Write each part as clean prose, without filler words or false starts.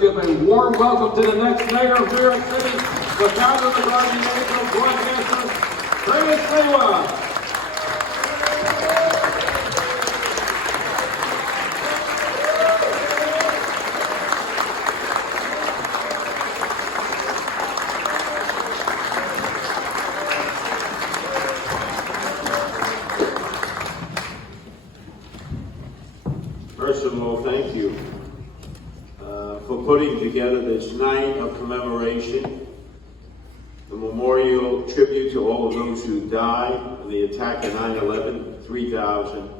Give a warm welcome to the next mayor of New York City, the founder of the Guardian Angels broadcaster, Sliwa. First of all, thank you for putting together this night of commemoration, the memorial tribute to all of those who died in the attack of 9/11, 3,000,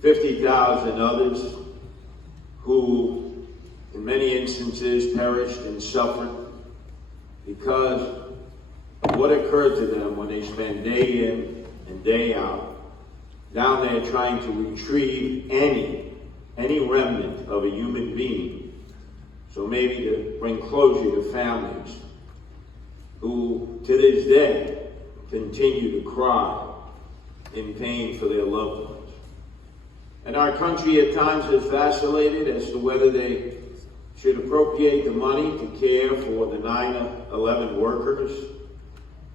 50,000 others who in many instances perished and suffered because of what occurred to them when they spent day in and day out down there trying to retrieve any remnant of a human being. So maybe to bring closure to families who, to this day, continue to cry in pain for their loved ones. And our country at times has vacillated as to whether they should appropriate the money to care for the 9/11 workers,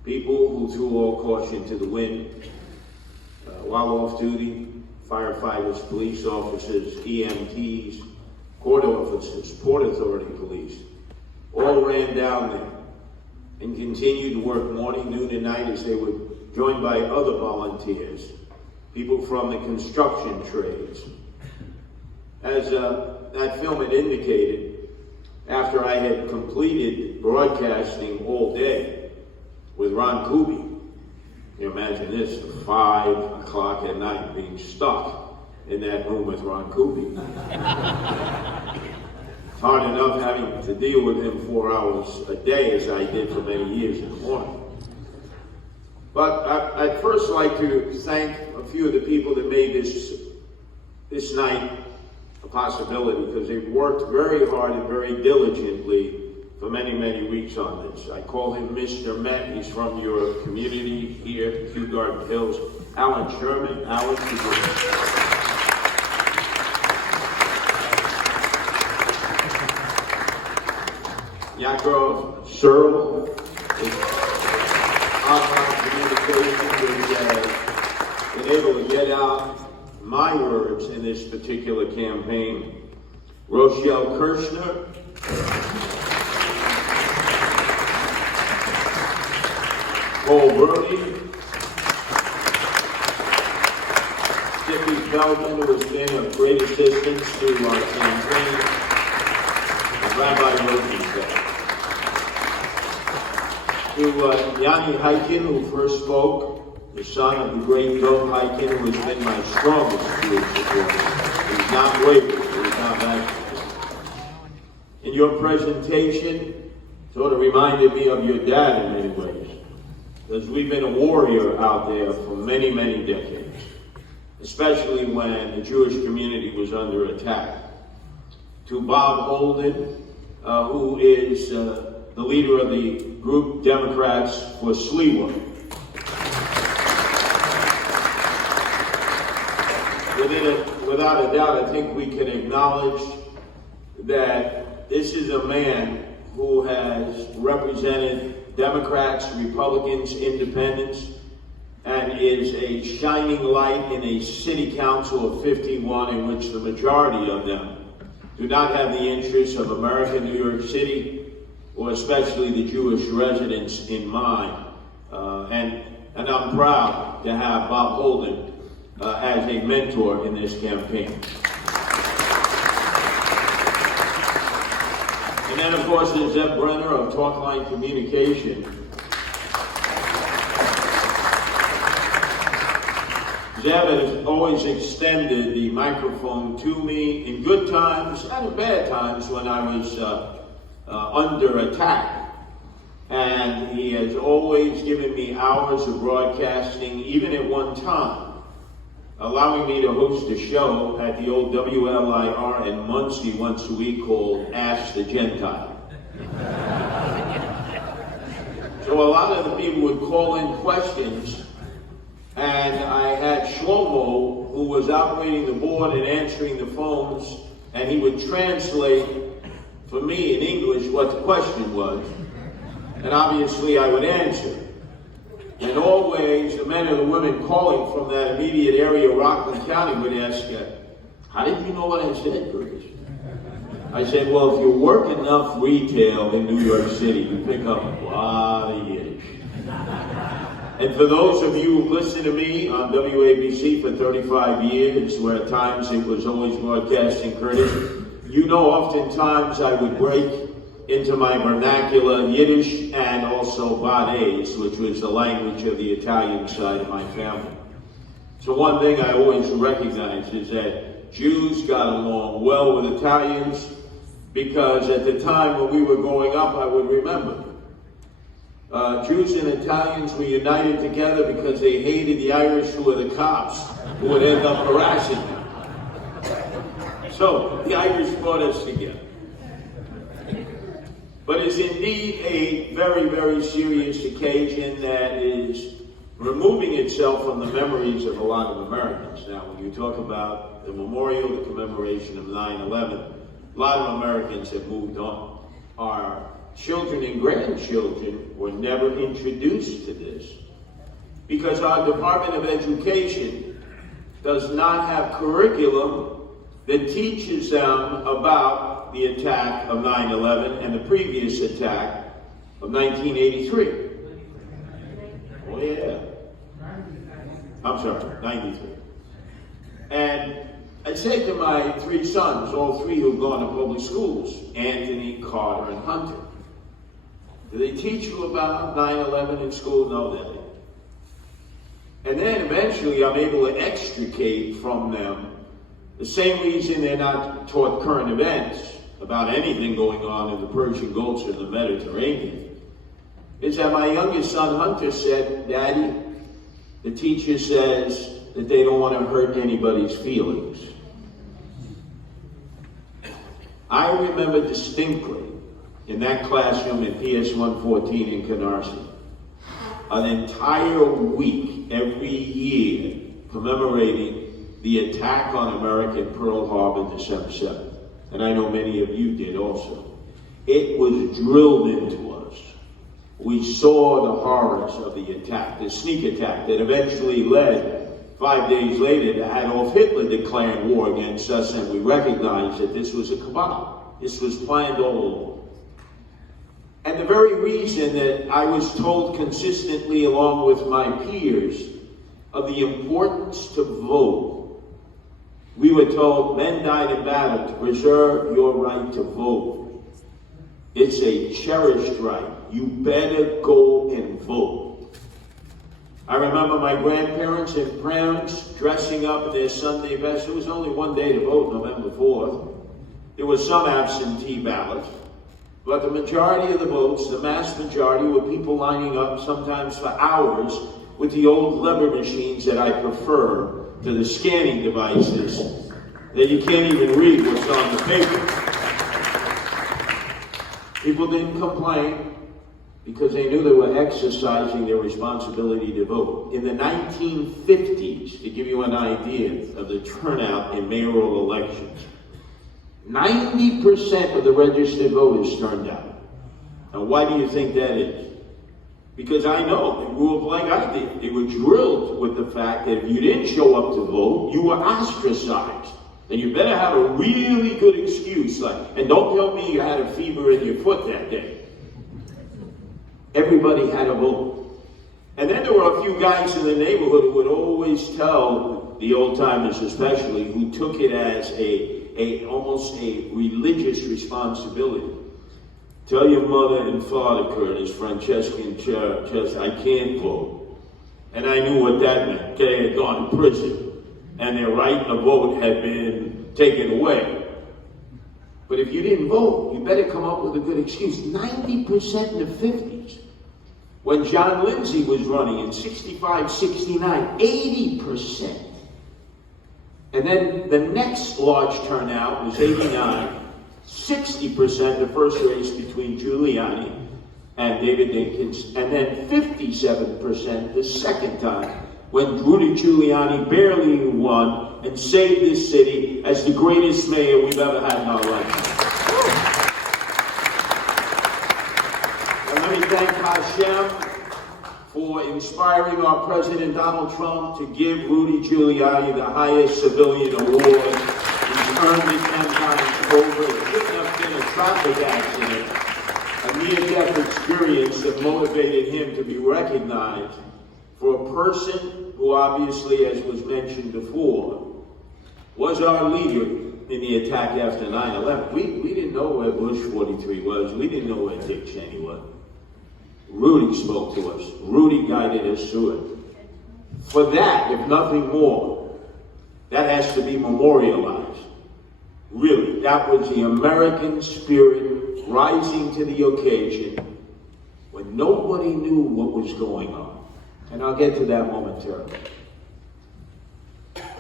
people who threw all caution to the wind while off duty, firefighters, police officers, EMTs, court officers, Port Authority police, all ran down there and continued to work morning, noon, and night as they were joined by other volunteers, people from the construction trades. As that film had indicated, after I had completed broadcasting all day with Ron Kuby, you imagine this, 5 o'clock at night being stuck in that room with Ron Kuby. It's hard enough having to deal with him 4 hours a day as I did for many years in the morning. But I'd first like to thank a few of the people that made this night a possibility, because they've worked very hard and very diligently for many, many weeks on this. I call him Mr. Met. He's from your community here, Kew Gardens Hills. Alan Sherman. Alan, Yakov Searle is online communication, been able to get out my words in this particular campaign. Rochelle Kirshner, Paul Brody, Jimmy Feldman, who has been of great assistance to our campaign, and Rabbi Rosenfeld. To Yanni Heiken, who first spoke, the son of the great Joe Heiken, who has been my strongest Jewish supporter. He's not wavered, he's not vacillated. In your presentation, sort of reminded me of your dad in many ways, because we've been a warrior out there for many, many decades, especially when the Jewish community was under attack. To Bob Holden, who is the leader of the group Democrats for Sliwa. Without a doubt, I think we can acknowledge that this is a man who has represented Democrats, Republicans, Independents, and is a shining light in a city council of 51 in which the majority of them do not have the interests of America, New York City, or especially the Jewish residents in mind. And I'm proud to have Bob Holden as a mentor in this campaign. And then, of course, there's Zeb Brenner of Talkline Communication. Zeb has always extended the microphone to me in good times and in bad times when I was under attack. And he has always given me hours of broadcasting, even at one time, allowing me to host a show at the old WLIR in Muncie once a week called Ask the Gentile. So a lot of the people would call in questions, and I had Shlomo, who was operating the board and answering the phones, and he would translate for me in English what the question was, and obviously I would answer. And always the men and the women calling from that immediate area of Rockland County would ask, how did you know what I said, Curtis? I said, well, if you work enough retail in New York City, you pick up a lot of Yiddish. And for those of you who listen to me on WABC for 35 years, where at times it was always broadcasting Curtis, you know oftentimes I would break into my vernacular Yiddish and also Bades, which was the language of the Italian side of my family. So one thing I always recognize is that Jews got along well with Italians, because at the time when we were growing up, I would remember, Jews and Italians were united together because they hated the Irish, who were the cops, who would end up harassing them. So the Irish brought us together. But it's indeed a very, very serious occasion that is removing itself from the memories of a lot of Americans. Now, when you talk about the memorial, the commemoration of 9/11, a lot of Americans have moved on. Our children and grandchildren were never introduced to this because our Department of Education does not have curriculum that teaches them about the attack of 9/11 and the previous attack of 1983. Oh yeah. I'm sorry, 93. And I said to my three sons, all three who've gone to public schools, Anthony, Carter, and Hunter, do they teach you about 9/11 in school? No, they didn't. And then eventually I'm able to extricate from them the same reason they're not taught current events about anything going on in the Persian Gulf or the Mediterranean, is that my youngest son, Hunter, said, Daddy, the teacher says that they don't want to hurt anybody's feelings. I remember distinctly in that classroom at PS 114 in Canarsie, an entire week every year commemorating the attack on America at Pearl Harbor, December 7th. And I know many of you did also. It was drilled into us. We saw the horrors of the attack, the sneak attack that eventually led 5 days later to Adolf Hitler declaring war against us, and we recognized that this was a cabal. This was planned all along. And the very reason that I was told consistently along with my peers of the importance to vote, we were told men died in battle to preserve your right to vote. It's a cherished right. You better go and vote. I remember my grandparents and parents dressing up in their Sunday best. There was only one day to vote, November 4th. There were some absentee ballots, but the majority of the votes, the mass majority, were people lining up sometimes for hours with the old lever machines that I prefer to the scanning devices that you can't even read what's on the paper. People didn't complain because they knew they were exercising their responsibility to vote. In the 1950s, to give you an idea of the turnout in mayoral elections, 90% of the registered voters turned out. Now, why do you think that is? Because I know they grew up like I did. They were drilled with the fact that if you didn't show up to vote, you were ostracized. And you better have a really good excuse, and don't tell me you had a fever in your foot that day. Everybody had a vote. And then there were a few guys in the neighborhood who would always tell, the old timers especially, who took it as almost a religious responsibility. Tell your mother and father, Curtis, Francesca and Chess, I can't vote. And I knew what that meant. They had gone to prison, and their right to vote had been taken away. But if you didn't vote, you better come up with a good excuse. 90% in the 50s. When John Lindsay was running in 65, 69, 80%. And then the next large turnout was 89. 60% the first race between Giuliani and David Dinkins, and then 57% the second time when Rudy Giuliani barely won and saved this city as the greatest mayor we've ever had in our lifetime. thank Hashem for inspiring our President Donald Trump to give Rudy Giuliani the highest civilian award. He's earned it 10 times over. It couldn't have been a traffic accident, a near-death experience that motivated him to be recognized for a person who obviously, as was mentioned before, was our leader in the attack after 9/11. We didn't know where Bush 43 was. We didn't know where Dick Cheney was. Rudy spoke to us. Rudy guided us through it. For that, if nothing more, that has to be memorialized. Really, that was the American spirit rising to the occasion when nobody knew what was going on. And I'll get to that momentarily.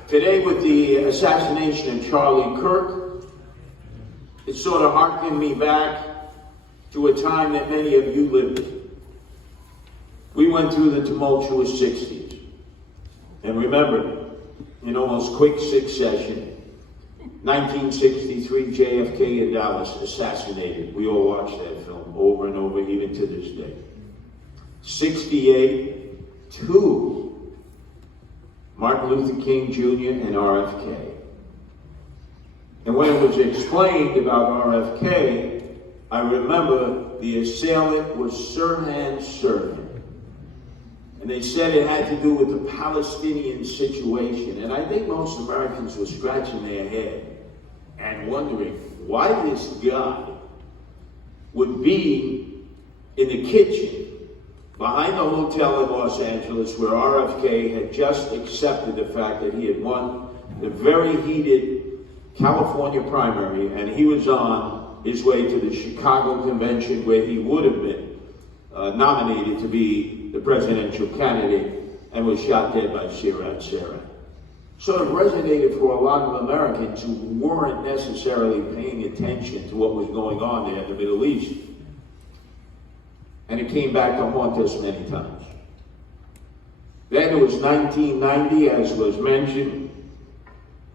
Today, with the assassination of Charlie Kirk, it sort of harkened me back to a time that many of you lived in. We went through the tumultuous 60s. And remember, in almost quick succession, 1963, JFK in Dallas assassinated. We all watched that film over and over, even to this day. 68, 2. Martin Luther King Jr. and RFK. And when it was explained about RFK, I remember the assailant was Sirhan Sirhan. And they said it had to do with the Palestinian situation. And I think most Americans were scratching their head and wondering why this guy would be in the kitchen behind the hotel in Los Angeles where RFK had just accepted the fact that he had won the very heated California primary, and he was on his way to the Chicago convention where he would have been nominated to be the presidential candidate, and was shot dead by Sirhan Sirhan. Sort of resonated for a lot of Americans who weren't necessarily paying attention to what was going on there in the Middle East. And it came back to haunt us many times. Then it was 1990, as was mentioned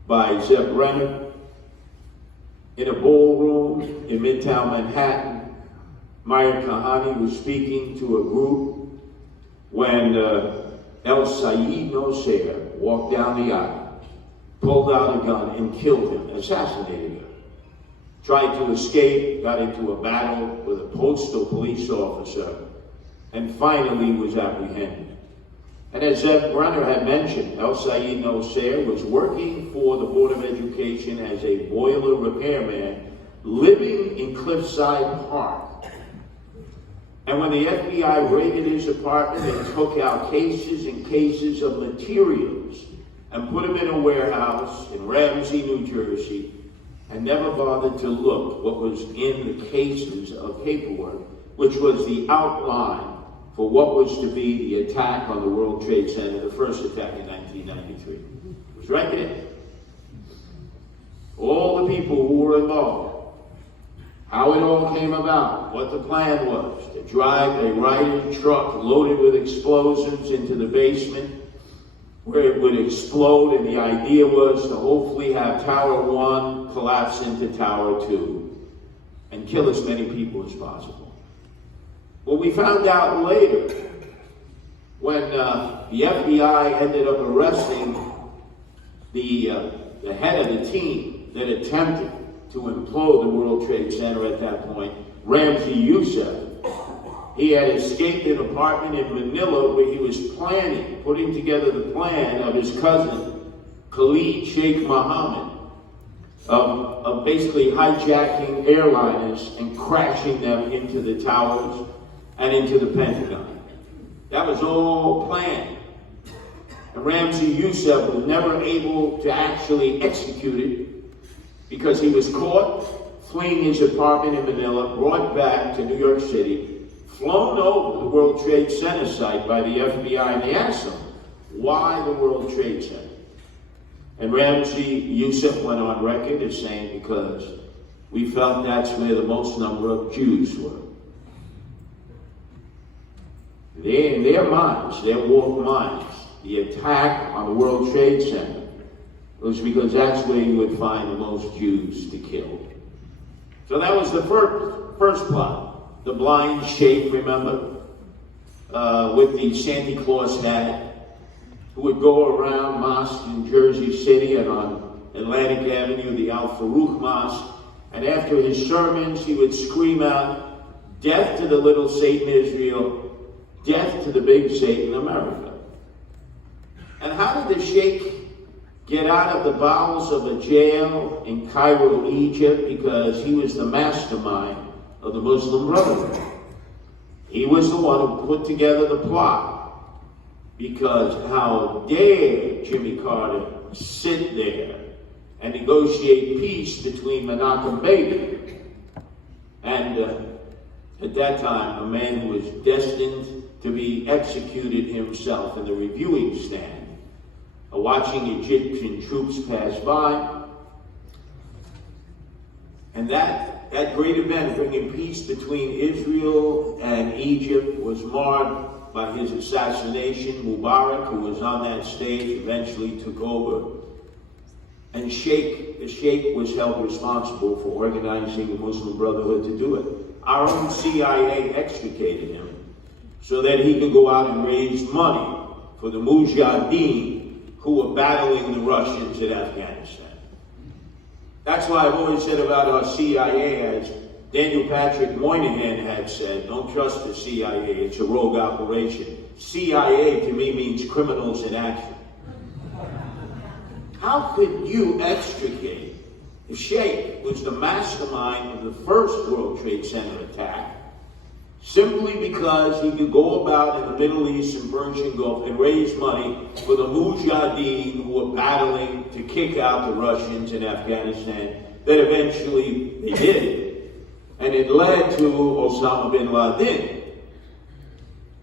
by Zeb Brenner, in a ballroom in Midtown Manhattan. Meyer Kahane was speaking to a group when El Sayed Nosair walked down the aisle, pulled out a gun and killed him, assassinated him. Tried to escape, got into a battle with a postal police officer, and finally was apprehended. And as Zeb Brenner had mentioned, El Sayed Nosair was working for the Board of Education as a boiler repairman, living in Cliffside Park. And when the FBI raided his apartment, they took out cases and cases of materials and put them in a warehouse in Ramsey, New Jersey, and never bothered to look what was in the cases of paperwork, which was the outline for what was to be the attack on the World Trade Center, the first attack in 1993. It was right there. All the people who were involved, how it all came about, what the plan was, to drive a Ryder truck loaded with explosives into the basement where it would explode, and the idea was to hopefully have Tower 1 collapse into Tower 2 and kill as many people as possible. Well, we found out later when the FBI ended up arresting the head of the team that attempted to implode the World Trade Center at that point, Ramzi Youssef. He had escaped an apartment in Manila where he was putting together the plan of his cousin, Khalid Sheikh Mohammed, of basically hijacking airliners and crashing them into the towers and into the Pentagon. That was all planned. And Ramzi Youssef was never able to actually execute it because he was caught fleeing his apartment in Manila, brought back to New York City, flown over the World Trade Center site by the FBI, and they asked him, why the World Trade Center? And Ramzi Youssef went on record as saying, because we felt that's where the most number of Jews were. In their minds, their woke minds, the attack on the World Trade Center was because that's where you would find the most Jews to kill. So that was the first plot. the blind sheikh, remember, with the Santa Claus hat, who would go around mosques in Jersey City and on Atlantic Avenue, the Al Farouk Mosque, and after his sermons, he would scream out, "Death to the little Satan Israel, death to the big Satan America." And how did the sheikh get out of the bowels of a jail in Cairo, Egypt? Because he was the mastermind of the Muslim Brotherhood. He was the one who put together the plot. Because how dare Jimmy Carter sit there and negotiate peace between Menachem Begin and at that time a man who was destined to be executed himself in the reviewing stand, watching Egyptian troops pass by. And that great event, bringing peace between Israel and Egypt, was marred by his assassination. Mubarak, who was on that stage, eventually took over. And the Sheikh was held responsible for organizing the Muslim Brotherhood to do it. Our own CIA extricated him so that he could go out and raise money for the Mujahideen who were battling the Russians in Afghanistan. That's why I've always said about our CIA, as Daniel Patrick Moynihan had said, don't trust the CIA, it's a rogue operation. CIA to me means criminals in action. How could you extricate the Sheikh, who was the mastermind of the first World Trade Center attack, simply because he could go about in the Middle East and Persian Gulf and raise money for the Mujahideen who were battling to kick out the Russians in Afghanistan, that eventually they did. And it led to Osama bin Laden.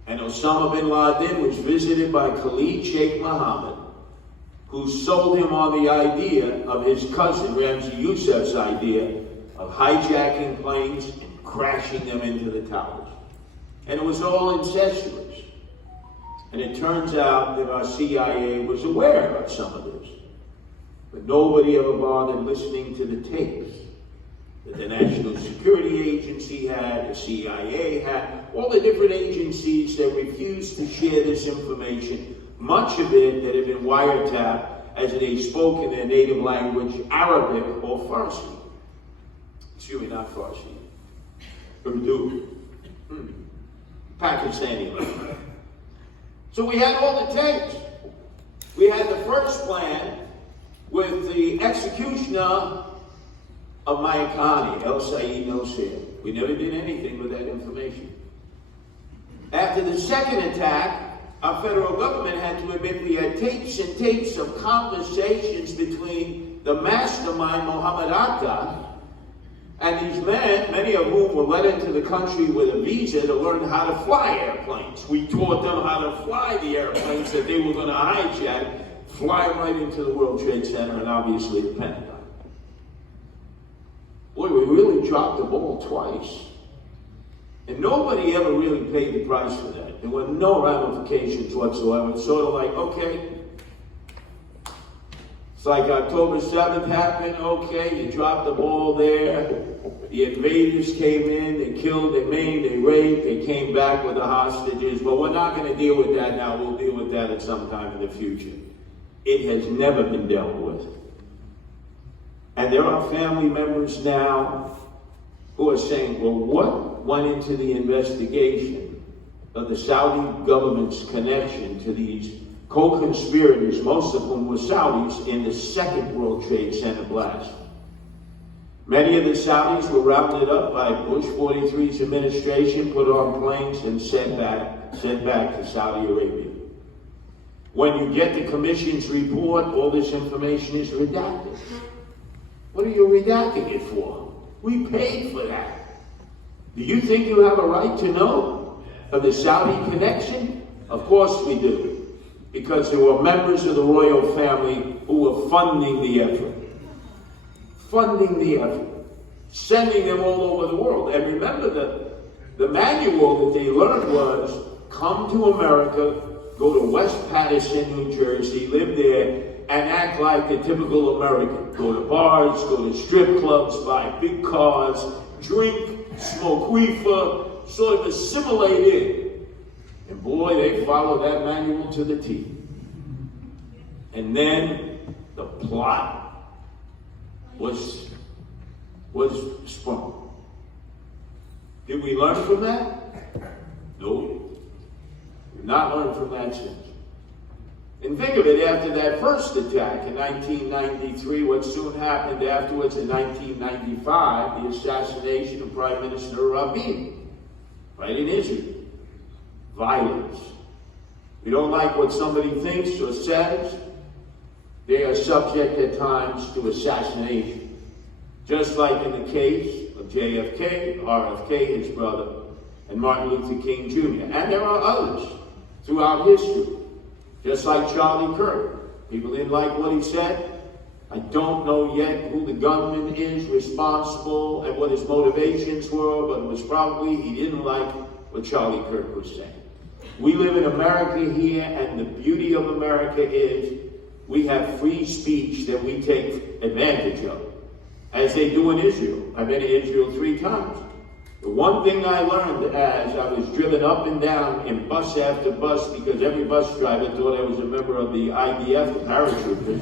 And Osama bin Laden was visited by Khalid Sheikh Mohammed, who sold him on the idea of his cousin Ramzi Youssef's idea of hijacking planes and crashing them into the towers. And it was all incestuous. And it turns out that our CIA was aware of some of this. But nobody ever bothered listening to the tapes that the National Security Agency had, the CIA had, all the different agencies that refused to share this information, much of it that had been wiretapped as they spoke in their native language, Arabic or Farsi. Excuse me, not Farsi. Urdu. Pakistani language. So we had all the tapes. We had the first plan with the executioner of Mayakani, El Said Nosir. We never did anything with that information. After the second attack, our federal government had to admit we had tapes and tapes of conversations between the mastermind, Mohammed Atta, and these men, many of whom were let into the country with a visa to learn how to fly airplanes. We taught them how to fly the airplanes that they were going to hijack, fly right into the World Trade Center and obviously the Pentagon. Boy, we really dropped the ball twice. And nobody ever really paid the price for that. There were no ramifications whatsoever. It's sort of like, okay, it's like October 7th happened, okay, you dropped the ball there. The invaders came in, they killed, they maimed, they raped, they came back with the hostages, but we're not going to deal with that now, we'll deal with that at some time in the future. It has never been dealt with. And there are family members now who are saying, well, what went into the investigation of the Saudi government's connection to these co-conspirators, most of whom were Saudis, in the second World Trade Center blast? Many of the Saudis were rounded up by Bush 43's administration, put on planes, and sent back to Saudi Arabia. When you get the commission's report, all this information is redacted. What are you redacting it for? We paid for that. Do you think you have a right to know of the Saudi connection? Of course we do. Because there were members of the royal family who were funding the effort. Funding the effort. Sending them all over the world. And remember the manual that they learned was, come to America, go to West Paterson, New Jersey, live there, and act like the typical American. Go to bars, go to strip clubs, buy big cars, drink, smoke reefer, sort of assimilate in. And boy, they followed that manual to the T. And then the plot was sprung. Did we learn from that? No. We've not learned from that since. And think of it, after that first attack in 1993, what soon happened afterwards in 1995, the assassination of Prime Minister Rabin, right in Israel. Violence. We don't like what somebody thinks or says, they are subject at times to assassination. Just like in the case of JFK, RFK, his brother, and Martin Luther King Jr. And there are others throughout history. Just like Charlie Kirk. People didn't like what he said. I don't know yet who the gunman is responsible and what his motivations were, but it was probably he didn't like what Charlie Kirk was saying. We live in America here, and the beauty of America is we have free speech that we take advantage of, as they do in Israel. I've been to Israel 3 times. The one thing I learned as I was driven up and down in bus after bus, because every bus driver thought I was a member of the IDF, the paratroopers.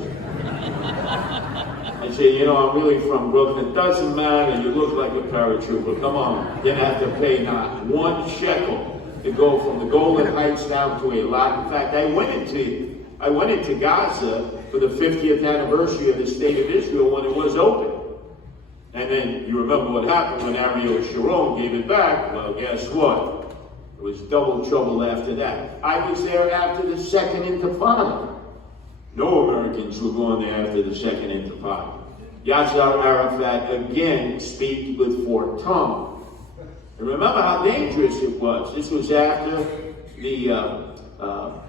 I say, you know, I'm really from Brooklyn. It doesn't matter, you look like a paratrooper. Come on, didn't have to pay not 1 shekel to go from the Golan Heights down to Eilat. In fact, I went into Gaza for the 50th anniversary of the State of Israel when it was open. And then you remember what happened when Ariel Sharon gave it back. Well, guess what? It was double trouble after that. I was there after the Second Intifada. No Americans were going there after the Second Intifada. Yasser Arafat again speak with forked tongue. And remember how dangerous it was. This was after the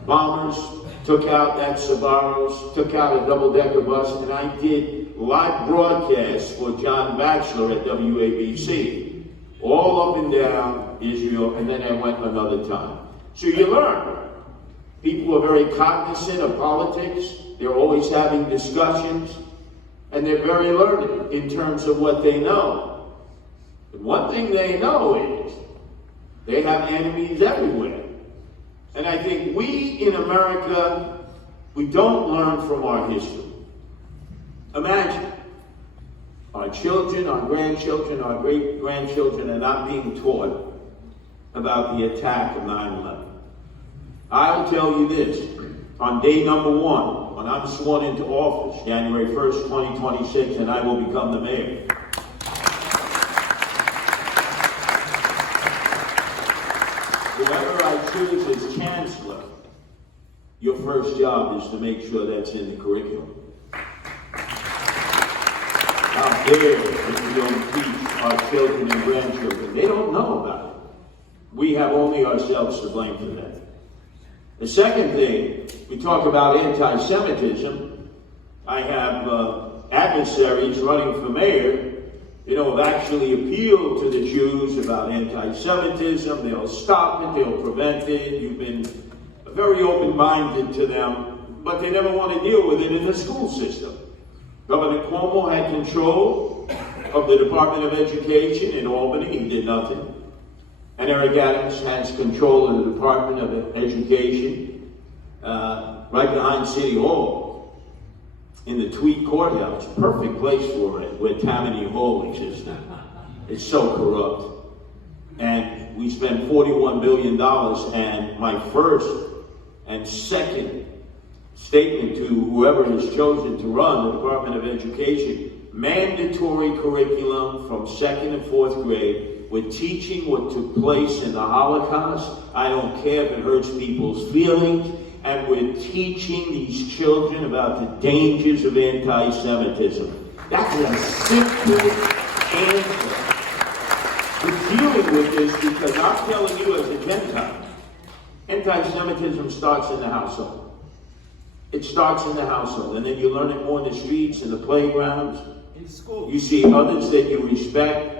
bombers took out that Sbarro's, took out a double-decker bus, and I did live broadcasts for John Batchelor at WABC, all up and down Israel, and then I went another time. So you learn. People are very cognizant of politics. They're always having discussions, and they're very learned in terms of what they know. But one thing they know is they have enemies everywhere. And I think we in America, we don't learn from our history. Imagine our children, our grandchildren, our great-grandchildren are not being taught about the attack of 9/11. I'll tell you this, on day number 1, when I'm sworn into office, January 1st, 2026, and I will become the mayor. Whoever I choose as chancellor, your first job is to make sure that's in the curriculum. How dare we don't teach our children and grandchildren? They don't know about it. We have only ourselves to blame for that. The second thing, we talk about anti-Semitism. I have adversaries running for mayor, have actually appealed to the Jews about anti-Semitism. They'll stop it, they'll prevent it. You've been very open-minded to them, but they never want to deal with it in the school system. Governor Cuomo had control of the Department of Education in Albany. He did nothing. And Eric Adams has control of the Department of Education right behind City Hall in the Tweed Courthouse. Perfect place for it, where Tammany Hall exists now. It's so corrupt. And we spent $41 billion, and my first and second statement to whoever is chosen to run the Department of Education, mandatory curriculum from 2nd and 4th grade. We're teaching what took place in the Holocaust. I don't care if it hurts people's feelings. And we're teaching these children about the dangers of anti-Semitism. That's a simple answer. We're dealing with this because I'm telling you as a Gentile, anti-Semitism starts in the household. It starts in the household, and then you learn it more in the streets, in the playgrounds. In school. You see others that you respect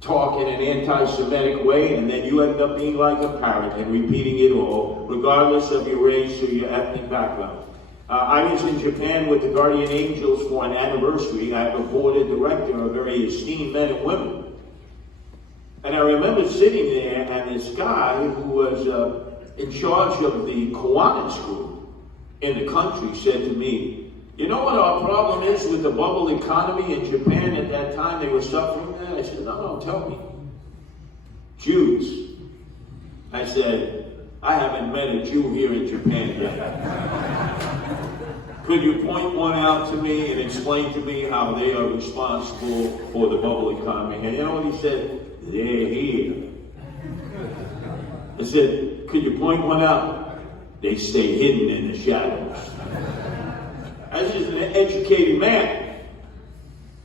talk in an anti-Semitic way, and then you end up being like a parrot and repeating it all, regardless of your race or your ethnic background. I was in Japan with the Guardian Angels for an anniversary. I have a board of director of very esteemed men and women. And I remember sitting there, and this guy who was in charge of the Kiwanis group in the country said to me, "You know what our problem is with the bubble economy in Japan at that time? They were suffering there." I said, "No, tell me." "Jews." I said, "I haven't met a Jew here in Japan yet. Could you point one out to me and explain to me how they are responsible for the bubble economy?" And you know what he said? "They're here." I said, "Could you point one out?" "They stay hidden in the shadows." That's just an educated man.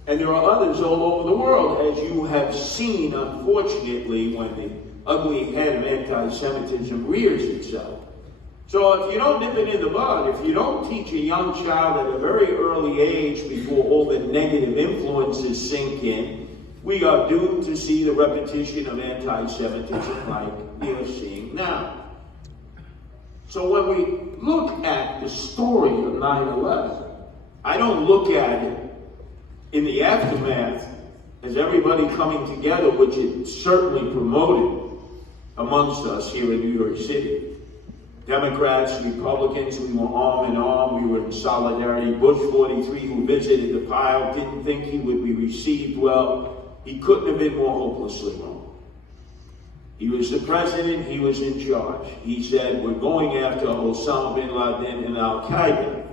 And there are others all over the world, as you have seen, unfortunately, when the ugly head of anti-Semitism rears itself. So if you don't nip it in the bud, if you don't teach a young child at a very early age before all the negative influences sink in, we are doomed to see the repetition of anti-Semitism like we are seeing now. So when we look at the story of 9/11, I don't look at it in the aftermath as everybody coming together, which it certainly promoted amongst us here in New York City. Democrats, Republicans, we were arm in arm, we were in solidarity. Bush 43, who visited the pile, didn't think he would be received well. He couldn't have been more hopelessly wrong. He was the president, he was in charge. He said, "We're going after Osama bin Laden and Al-Qaeda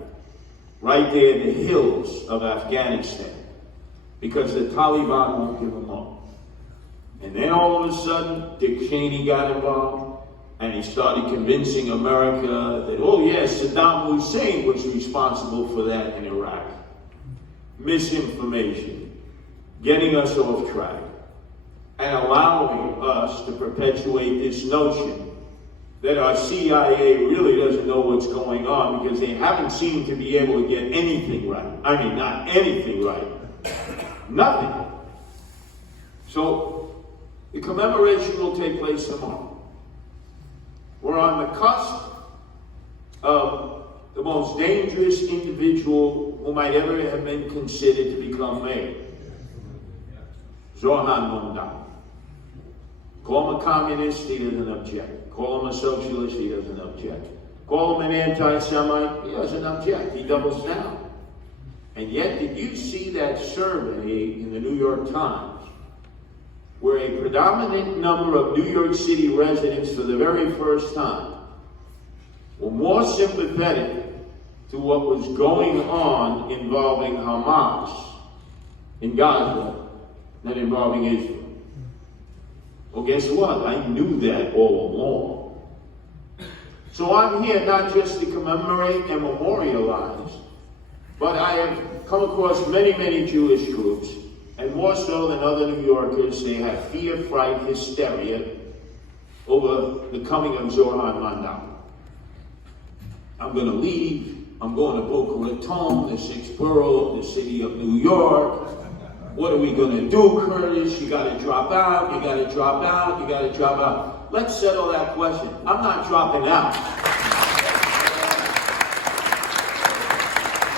right there in the hills of Afghanistan, because the Taliban won't give them up." And then all of a sudden, Dick Cheney got involved, and he started convincing America that, oh yes, Saddam Hussein was responsible for that in Iraq. Misinformation, getting us off track, and allowing us to perpetuate this notion that our CIA really doesn't know what's going on because they haven't seemed to be able to get anything right. I mean, not anything right. Nothing. So, the commemoration will take place tomorrow. We're on the cusp of the most dangerous individual who might ever have been considered to become mayor. Zohan Mamdani. Call him a communist, he doesn't object. Call him a socialist, he doesn't object. Call him an anti-Semite, he doesn't object. He doubles down. And yet, did you see that survey in the New York Times where a predominant number of New York City residents for the very first time were more sympathetic to what was going on involving Hamas in Gaza than involving Israel? Well, guess what? I knew that all along. So I'm here not just to commemorate and memorialize, but I have come across many, many Jewish groups, and more so than other New Yorkers, they have fear, fright, hysteria over the coming of Zohan Mamdani. I'm going to leave. I'm going to Boca Raton, the sixth borough of the city of New York. What are we going to do, Curtis? You got to drop out. You got to drop out. You got to drop out. Let's settle that question. I'm not dropping out.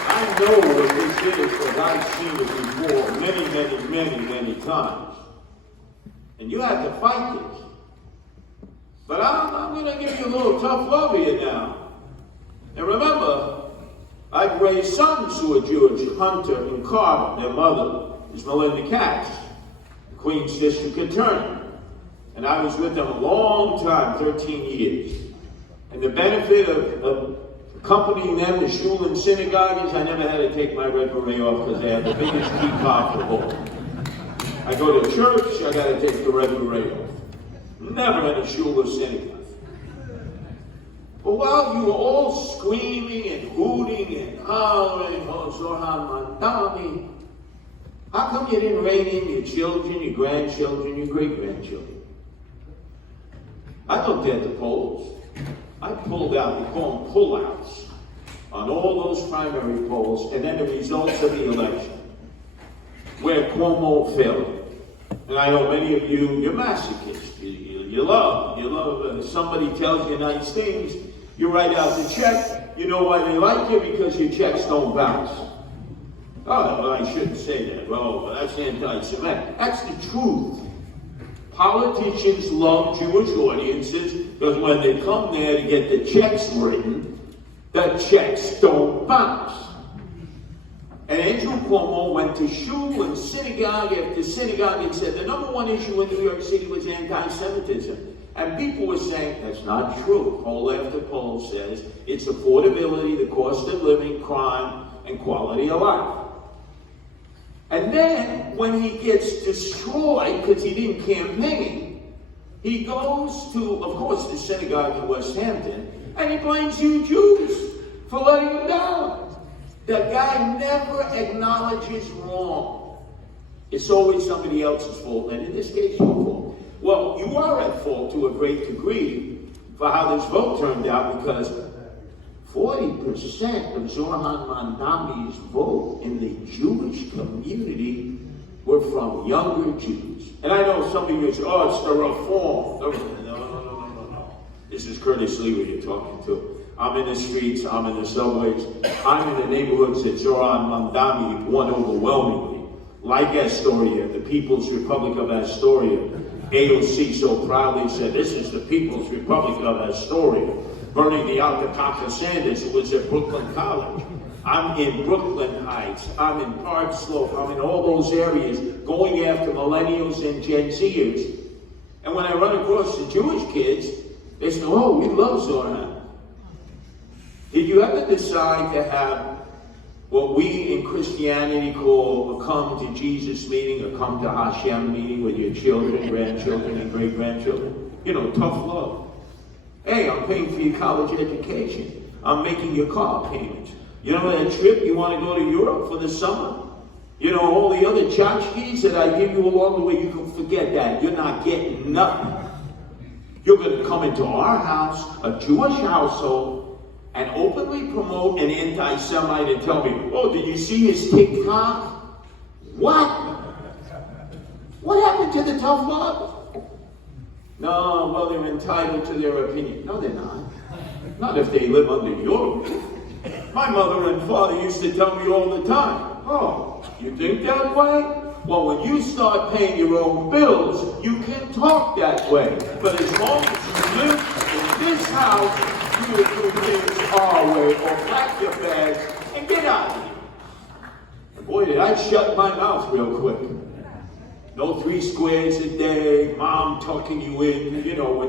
I know what this is because I've seen it before many, many, many, many times. And you have to fight this. But I'm going to give you a little tough love here now. And remember, I've raised sons who are Jewish, Hunter and Carter. Their mother is Melinda Katz, the Queens District Attorney. And I was with them a long time, 13 years. And the benefit of accompanying them to shul and synagogue is I never had to take my red beret off because they have the biggest kippah for the whole. I go to church, I got to take the red beret off. Never in a shul or synagogue. But while you were all screaming and hooting and hollering, oh, Zohan Mamdani, how come you didn't rein in your children, your grandchildren, your great-grandchildren? I looked at the polls. I pulled out, we call them pullouts, on all those primary polls, and then the results of the election, where Cuomo failed. And I know many of you, you're masochists. You love somebody tells you nice things, you write out the check, you know why they like you, because your checks don't bounce. Oh, well, I shouldn't say that. Well, that's anti-Semitic. That's the truth. Politicians love Jewish audiences because when they come there to get the checks written, the checks don't bounce. And Andrew Cuomo went to shul and synagogue after synagogue and said the number one issue in New York City was anti-Semitism. And people were saying, that's not true. Poll after poll says it's affordability, the cost of living, crime, and quality of life. And then, when he gets destroyed because he didn't campaign, he goes to, of course, the synagogue in West Hampton, and he blames you Jews for letting him down. The guy never acknowledges wrong. It's always somebody else's fault, and in this case, your fault. Well, you are at fault to a great degree for how this vote turned out, because 40% of Zoran Mandami's vote in the Jewish community were from younger Jews. And I know some of you say, oh, it's the reform. No. This is Curtis Sliwa you're talking to. I'm in the streets, I'm in the subways, I'm in the neighborhoods that Zoran Mandami won overwhelmingly. Like Astoria, the People's Republic of Astoria. AOC so proudly said, this is the People's Republic of Astoria. Burning the Alta Sanders, who was at Brooklyn College. I'm in Brooklyn Heights. I'm in Park Slope. I'm in all those areas going after millennials and Gen Zers. And when I run across the Jewish kids, they say, oh, we love Zoran. Did you ever decide to have what we in Christianity call a come to Jesus meeting, a come to Hashem meeting with your children, grandchildren, and great-grandchildren? You know, tough love. Hey, I'm paying for your college education. I'm making your car payments. You know that trip you want to go to Europe for the summer? You know, all the other tchotchkes that I give you along the way, you can forget that. You're not getting nothing. You're going to come into our house, a Jewish household, and openly promote an anti-Semite and tell me, oh, did you see his TikTok? What? What happened to the tough love? No, well, they're entitled to their opinion. No, they're not. Not if they live under your roof. My mother and father used to tell me all the time, oh, you think that way? Well, when you start paying your own bills, you can talk that way. But as long as you live in this house, you will do things our way, or pack your bags and get out of here. And boy, did I shut my mouth real quick. No 3 squares a day, mom tucking you in. You know, when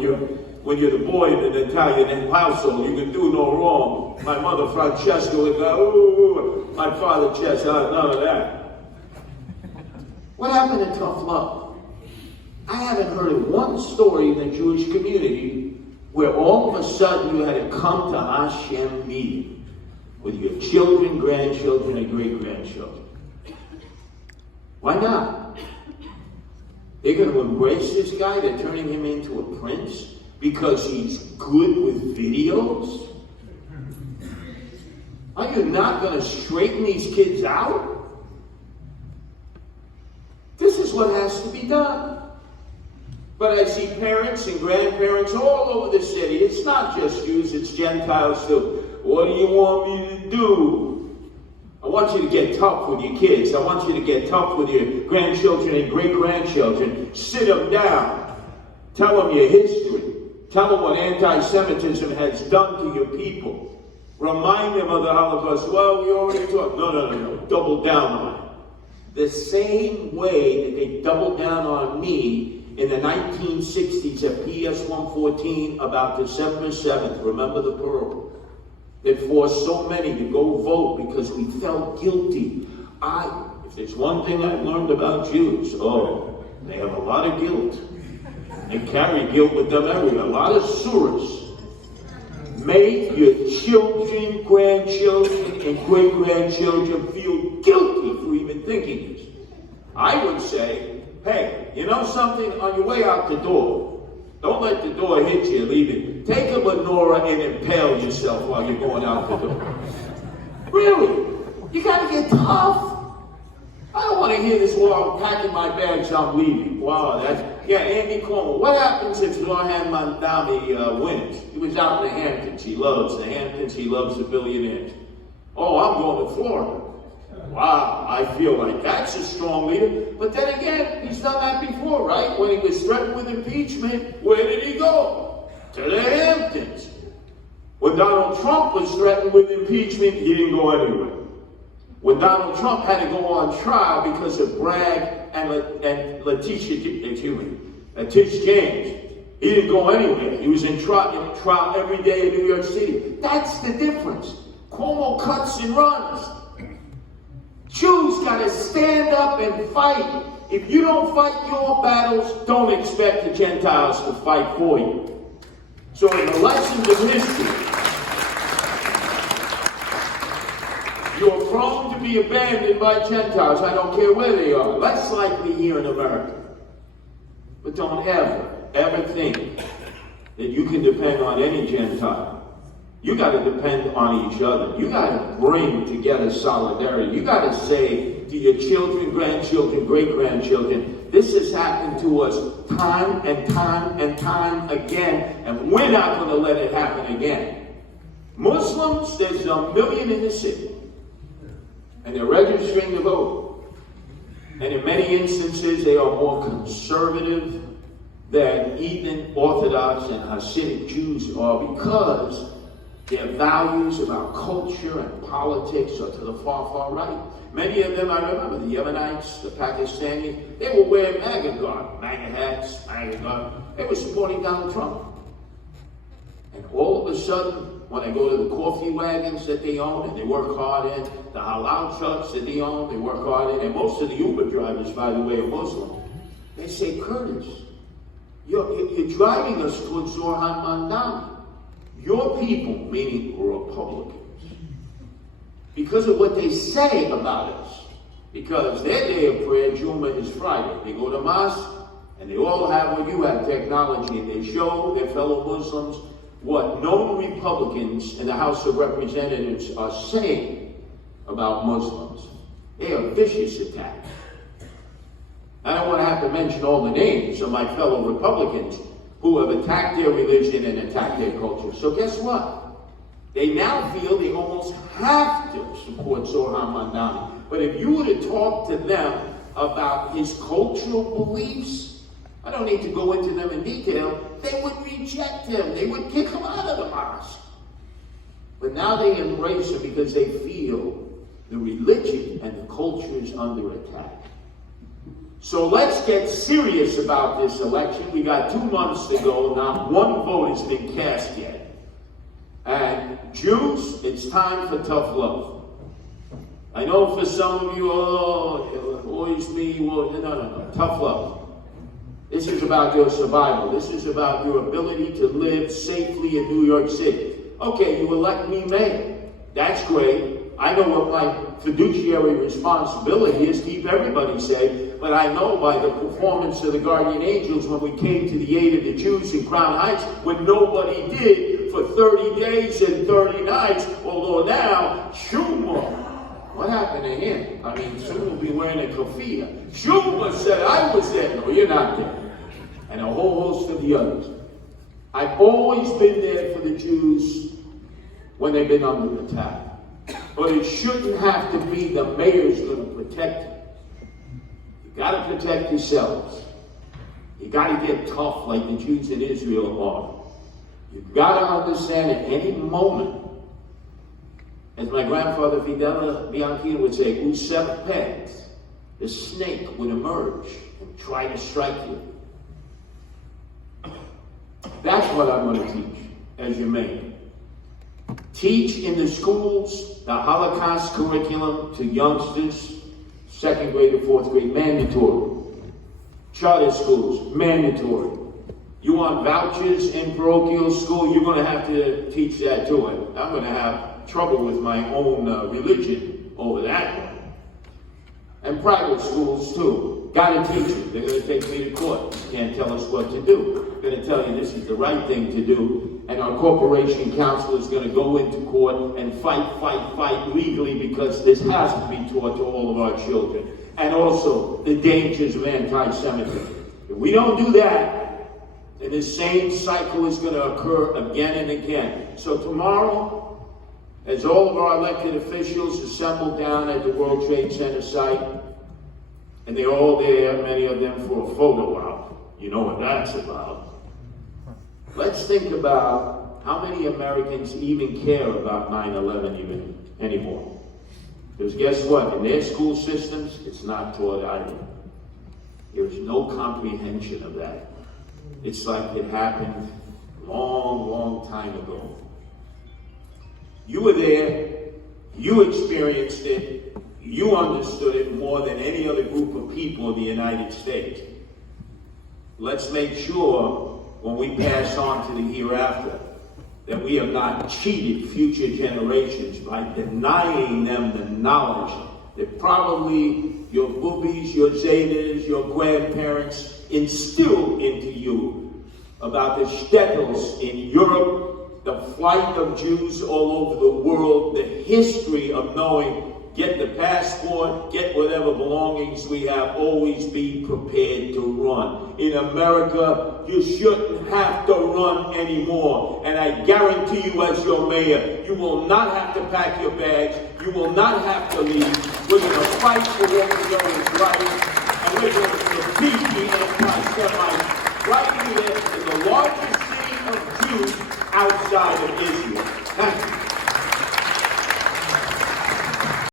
you're the boy in an Italian household, you can do no wrong. My mother, Francesca, would go, ooh, my father, Chess, none of that. What happened to tough love? I haven't heard of one story in the Jewish community where all of a sudden you had to come to Hashem meeting with your children, grandchildren, and great-grandchildren. Why not? They're going to embrace this guy? They're turning him into a prince because he's good with videos? Are you not going to straighten these kids out? This is what has to be done. But I see parents and grandparents all over the city. It's not just Jews, it's Gentiles too. What do you want me to do? I want you to get tough with your kids. I want you to get tough with your grandchildren and great-grandchildren. Sit them down. Tell them your history. Tell them what anti-Semitism has done to your people. Remind them of the Holocaust. Well, we already talked. No. Double down on it. The same way that they doubled down on me in the 1960s at PS 114 about December 7th. Remember the Pearl? That forced so many to go vote because we felt guilty. If there's one thing I've learned about Jews, they have a lot of guilt. They carry guilt with them everywhere. A lot of surahs. Make your children, grandchildren, and great-grandchildren feel guilty for even thinking this. I would say, hey, you know something? On your way out the door, don't let the door hit you leaving. Take a menorah and impale yourself while you're going out the door. Really? You gotta get tough. I don't want to hear this while I'm packing my bags, I'm leaving. Wow, Andy Cuomo. What happens if Zoran Mandami wins? He was out in the Hamptons. He loves the Hamptons. He loves the billionaires. Oh, I'm going to Florida. Wow, I feel like that's a strong leader. But then again, he's done that before, right? When he was threatened with impeachment, where did he go? To the Hamptons. When Donald Trump was threatened with impeachment, he didn't go anywhere. When Donald Trump had to go on trial because of Bragg and Letitia James, he didn't go anywhere. He was in trial every day in New York City. That's the difference. Cuomo cuts and runs. Jews got to stand up and fight. If you don't fight your battles, don't expect the Gentiles to fight for you. So in the lessons of history, you're prone to be abandoned by Gentiles. I don't care where they are. Less likely here in America. But don't ever think that you can depend on any Gentile. You got to depend on each other. You got to bring together solidarity. You got to say to your children, grandchildren, great-grandchildren, this has happened to us time and time and time again, and we're not going to let it happen again. Muslims, there's 1 million in the city, and they're registering to vote. And in many instances, they are more conservative than even Orthodox and Hasidic Jews are, because their values about culture and politics are to the far, far right. Many of them, I remember, the Yemenites, the Pakistanis, they were wearing MAGA garb, MAGA hats, MAGA garb. They were supporting Donald Trump. And all of a sudden, when they go to the coffee wagons that they own and they work hard in, the halal trucks that they own, they work hard in, and most of the Uber drivers, by the way, are Muslim, they say, Curtis, you're driving us towards Zorhan Mandami. Your people, meaning Republicans, because of what they say about us, because their day of prayer, Juma, is Friday. They go to mosque, and they all have what you have, technology, and they show their fellow Muslims what known Republicans in the House of Representatives are saying about Muslims. They are vicious attacks. I don't want to have to mention all the names of my fellow Republicans who have attacked their religion and attacked their culture. So guess what? They now feel they almost have to support Zorhan Mandani. But if you were to talk to them about his cultural beliefs, I don't need to go into them in detail, they would reject him. They would kick him out of the mosque. But now they embrace him because they feel the religion and the culture is under attack. So let's get serious about this election. We got 2 months to go. Not one vote has been cast yet. And Jews, it's time for tough love. I know for some of you, always me, no. Tough love. This is about your survival. This is about your ability to live safely in New York City. Okay, you elect me mayor. That's great. I know what my fiduciary responsibility is, keep everybody safe, but I know by the performance of the Guardian Angels when we came to the aid of the Jews in Crown Heights, when nobody did for 30 days and 30 nights, although now, Schumer, what happened to him? I mean, soon we'll be wearing a keffiyeh. Schumer said, I was there. No, you're not there. And a whole host of the others. I've always been there for the Jews when they've been under attack. But it shouldn't have to be the mayor's going to protect you. You got to protect yourselves. You got to get tough like the Jews in Israel are. You've got to understand at any moment, as my grandfather Fidel Bianchino would say, Usep Pet, the snake would emerge and try to strike you. That's what I'm going to teach as your mayor. Teach in the schools the Holocaust curriculum to youngsters, 2nd grade to 4th grade, mandatory. Charter schools, mandatory. You want vouchers in parochial school, you're going to have to teach that too. And I'm going to have trouble with my own religion over that one. And private schools too. Got to teach them. They're going to take me to court. You can't tell us what to do. They're going to tell you this is the right thing to do. And our corporation council is going to go into court and fight legally, because this has to be taught to all of our children. And also the dangers of anti-Semitism. If we don't do that, then the same cycle is going to occur again and again. So tomorrow, as all of our elected officials assembled down at the World Trade Center site, and they're all there, many of them, for a photo op. You know what that's about. Let's think about how many Americans even care about 9/11 even anymore. Because guess what? In their school systems, it's not taught either. There's no comprehension of that. It's like it happened long, long time ago. You were there, you experienced it, you understood it more than any other group of people in the United States. Let's make sure when we pass on to the hereafter that we have not cheated future generations by denying them the knowledge that probably your boobies, your zetas, your grandparents instilled into you about the shtetls in Europe, the flight of Jews all over the world, the history of knowing, get the passport, get whatever belongings we have, always be prepared to run. In America, you shouldn't have to run anymore. And I guarantee you as your mayor, you will not have to pack your bags, you will not have to leave. We're going to fight for what we know is right, and we're going to defeat the anti-Semites right here in the largest city of Jews outside of Israel.